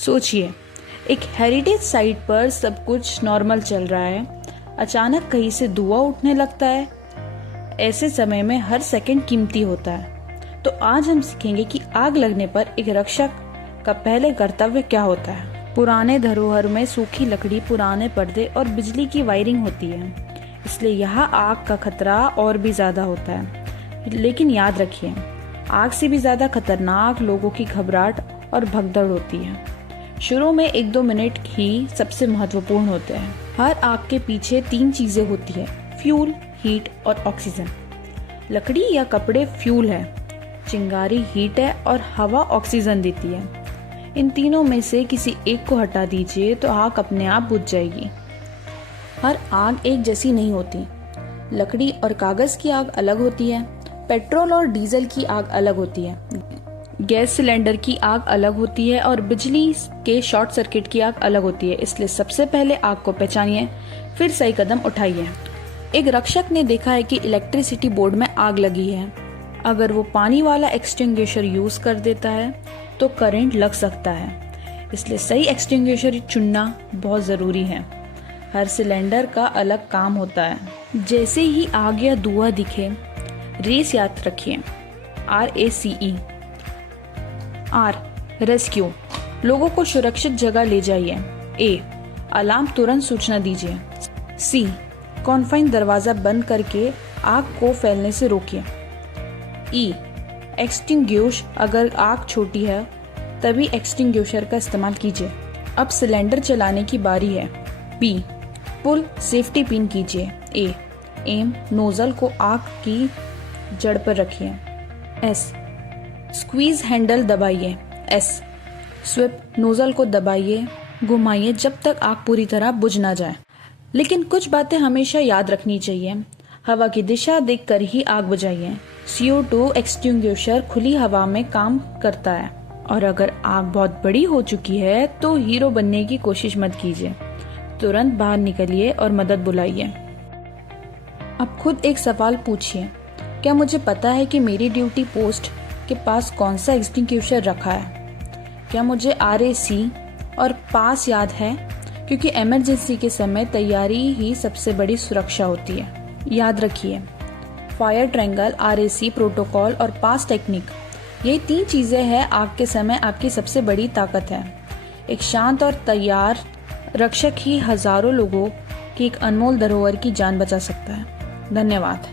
सोचिए, एक heritage site पर सब कुछ नॉर्मल चल रहा है, अचानक कहीं से धुआं उठने लगता है। ऐसे समय में हर सेकंड कीमती होता है। तो आज हम सीखेंगे कि आग लगने पर एक रक्षक का पहले कर्तव्य क्या होता है। पुराने धरोहर में सूखी लकड़ी, पुराने पर्दे और बिजली की वायरिंग होती है, इसलिए यहाँ आग का खतरा और भी ज्यादा होता है। लेकिन याद रखिए, आग से भी ज्यादा खतरनाक लोगों की घबराहट और भगदड़ होती है। शुरू में 1-2 मिनट ही सबसे महत्वपूर्ण होते हैं। हर आग के पीछे 3 चीजें होती है: फ्यूल, हीट और ऑक्सीजन। लकड़ी या कपड़े फ्यूल है, चिंगारी हीट है और हवा ऑक्सीजन देती है। इन तीनों में से किसी एक को हटा दीजिए तो आग अपने आप बुझ जाएगी। हर आग एक जैसी नहीं होती। लकड़ी और कागज की आग अलग होती है, पेट्रोल और डीजल की आग अलग होती है, गैस सिलेंडर की आग अलग होती है और बिजली के शॉर्ट सर्किट की आग अलग होती है। इसलिए सबसे पहले आग को पहचानिए, फिर सही कदम उठाइए। एक रक्षक ने देखा है कि इलेक्ट्रिसिटी बोर्ड में आग लगी है। अगर वो पानी वाला एक्सटिंग्विशर यूज कर देता है तो करंट लग सकता है, इसलिए सही एक्सटिंग्विशर चुनना बहुत जरूरी है। हर सिलेंडर का अलग काम होता है। जैसे ही आग या धुआं दिखे, रेस याद रखिए, RACE। R, रेस्क्यू, लोगों को सुरक्षित जगह ले जाइए। A, अलार्म तुरंत सूचना दीजिए। C, कॉन्फाइन दरवाजा बंद करके आग को फैलने से रोकिए। E, एक्सटिंग्विश, अगर आग छोटी है तभी एक्सटिंग्विशर का इस्तेमाल कीजिए। अब सिलेंडर चलाने की बारी है। B, पुल सेफ्टी पिन कीजिए। A, एम, नोजल को आग की जड़ पर रखिए। S, स्क्वीज हैंडल दबाइए। S, स्विप, नोजल को दबाइए, घुमाइए जब तक आग पूरी तरह बुझ ना जाए। लेकिन कुछ बातें हमेशा याद रखनी चाहिए। हवा की दिशा देखकर ही आग बुझाइए। CO2 एक्सटिंग्विशर खुली हवा में काम करता है। और अगर आग बहुत बड़ी हो चुकी है तो हीरो बनने की कोशिश मत कीजिए, तुरंत बाहर निकलिए और मदद बुलाइए। अब खुद एक सवाल पूछिए, क्या मुझे पता है कि मेरी ड्यूटी पोस्ट के पास कौन सा एक्सटिंग्विशर रखा है? क्या मुझे RAC और पास याद है? क्योंकि इमरजेंसी के समय तैयारी ही सबसे बड़ी सुरक्षा होती है। याद रखिए, फायर ट्रायंगल, RAC प्रोटोकॉल और पास टेक्निक, ये 3 चीजें हैं आग के समय आपकी सबसे बड़ी ताकत है। एक शांत और तैयार रक्षक ही हजारों लोगों की एक अनमोल धरोहर की जान बचा सकता है। धन्यवाद।